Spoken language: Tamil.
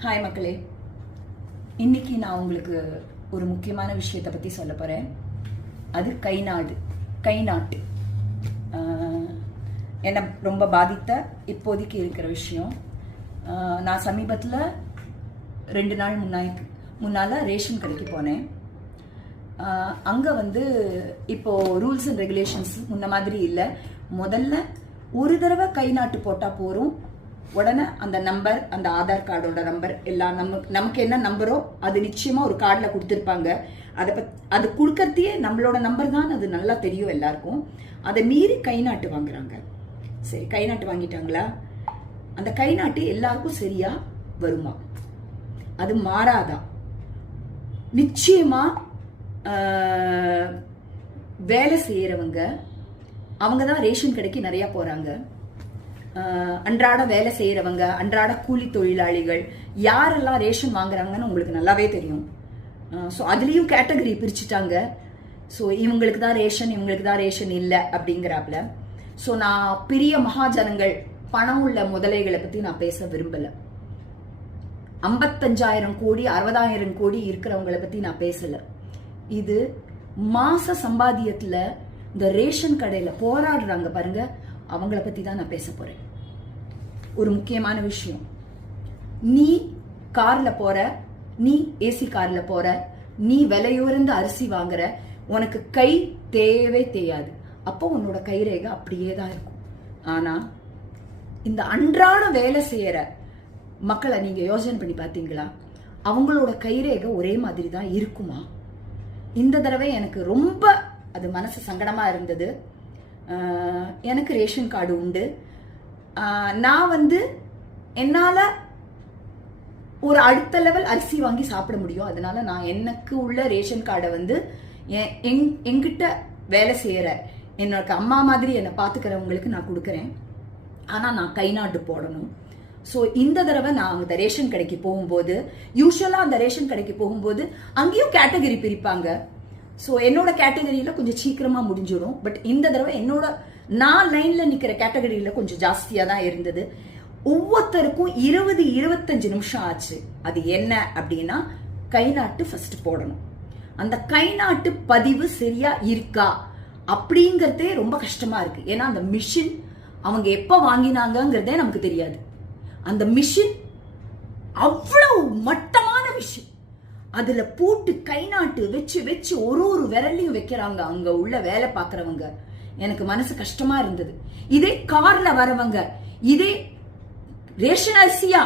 ஹாய் மக்களே. இன்னைக்கு நான் உங்களுக்கு ஒரு முக்கியமான விஷயத்தை பற்றி சொல்ல போகிறேன் அது கை நாடு கை நாட்டு என்னை ரொம்ப பாதித்த இப்போதைக்கு இருக்கிற விஷயம். நான் சமீபத்தில் ரெண்டு நாள் முன்னாடி முன்னால் ரேஷன் கடைக்கு போனேன். அங்கே வந்து இப்போ ரூல்ஸ் அண்ட் ரெகுலேஷன்ஸ் முன்ன மாதிரி இல்லை. முதல்ல ஒரு தடவை கை நாட்டு போட்டால் போகிறோம் உடனே அந்த நம்பர் அந்த ஆதார் கார்டோட நம்பர் எல்லாம் நமக்கு நமக்கு என்ன நம்பரோ அது நிச்சயமாக ஒரு கார்டில் கொடுத்துருப்பாங்க. அதை பத் அது கொடுக்கறதையே நம்மளோட நம்பர் தான் அது நல்லா தெரியும் எல்லாருக்கும். அதை மீறி கை நாட்டு வாங்குறாங்க. சரி கை நாட்டு வாங்கிட்டாங்களா? அந்த கை நாட்டு எல்லாருக்கும் சரியா வருமா? அது மாறாதா? நிச்சயமா வேலை செய்யறவங்க அவங்க தான் ரேஷன் கடைக்கு நிறையா போகிறாங்க அன்றாட வேலை செய்யறவங்க அன்றாட கூலி தொழிலாளிகள் யாரெல்லாம் ரேஷன் வாங்குறாங்கன்னு உங்களுக்கு நல்லாவே தெரியும். ஸோ அதுலேயும் கேட்டகரி பிரிச்சுட்டாங்க. ஸோ இவங்களுக்கு தான் ரேஷன் இவங்களுக்கு தான் ரேஷன் இல்லை அப்படிங்கிறாப்புல. ஸோ நான் பெரிய மகாஜனங்கள் பணம் உள்ள முதலைகளை பற்றி நான் பேச விரும்பலை. ஐம்பத்தஞ்சாயிரம் கோடி அறுபதாயிரம் கோடி இருக்கிறவங்கள பற்றி நான் பேசலை. இது மாச சம்பாதியத்தில் இந்த ரேஷன் கடையில் போராடுறாங்க பாருங்க. அவங்கள பத்தி தான் நான் பேச போறேன். ஒரு முக்கியமான விஷயம். நீ கார்ல போற நீ ஏசி கார்ல போற நீ விலையுறந்த அரிசி வாங்குற உனக்கு கை தேவை தேயாது. அப்போ உன்னோட கைரேகை அப்படியே தான் இருக்கும். ஆனா இந்த அன்றாட வேலை செய்யற மக்களை நீங்க யோசனை பண்ணி பார்த்தீங்களா? அவங்களோட கைரேகை ஒரே மாதிரி தான் இருக்குமா? இந்த தடவை எனக்கு ரொம்ப அது மனசு சங்கடமா இருந்தது. எனக்கு ரேஷன் கார்டு உண்டு. நான் வந்து என்னால் ஒரு அடுத்த லெவல் அரிசி வாங்கி சாப்பிட முடியும். அதனால நான் எனக்கு உள்ள ரேஷன் கார்டை வந்து என் எங் எங்கிட்ட வேலை செய்கிற என்னோட அம்மா மாதிரி என்னை பார்த்துக்கிறவங்களுக்கு நான் கொடுக்குறேன். ஆனால் நான் கை நாட்டு போடணும். ஸோ இந்த தடவை நான் அந்த ரேஷன் கடைக்கு போகும்போது யூஸ்வலாக அந்த ரேஷன் கடைக்கு போகும்போது அங்கேயும் கேட்டகரி பிரிப்பாங்க. ஸோ என்னோட கேட்டகரியில் கொஞ்சம் சீக்கிரமாக முடிஞ்சிடும் பட் இந்த தடவை என்னோட நான் லைனில் நிற்கிற கேட்டகரியில் கொஞ்சம் ஜாஸ்தியாக தான் இருந்தது. ஒவ்வொருத்தருக்கும் இருபது இருபத்தஞ்சு நிமிஷம் ஆச்சு. அது என்ன அப்படின்னா கை நாட்டு ஃபர்ஸ்ட் போடணும். அந்த கை நாட்டு பதிவு சரியா இருக்கா அப்படிங்கிறதே ரொம்ப கஷ்டமா இருக்கு. ஏன்னா அந்த மிஷின் அவங்க எப்போ வாங்கினாங்கங்கிறதே நமக்கு தெரியாது. அந்த மிஷின் அவ்வளவு மட்டமான மிஷின் அதுல போட்டு கை நாட்டு வச்சு வச்சு ஒரு ஒரு விரலையும் வைக்கிறாங்க. அங்க உள்ள வேலை பார்க்குறவங்க. எனக்கு மனசு கஷ்டமா இருந்தது. இதே கார்ல வரவங்க இதே ரேஷன் அரிசியா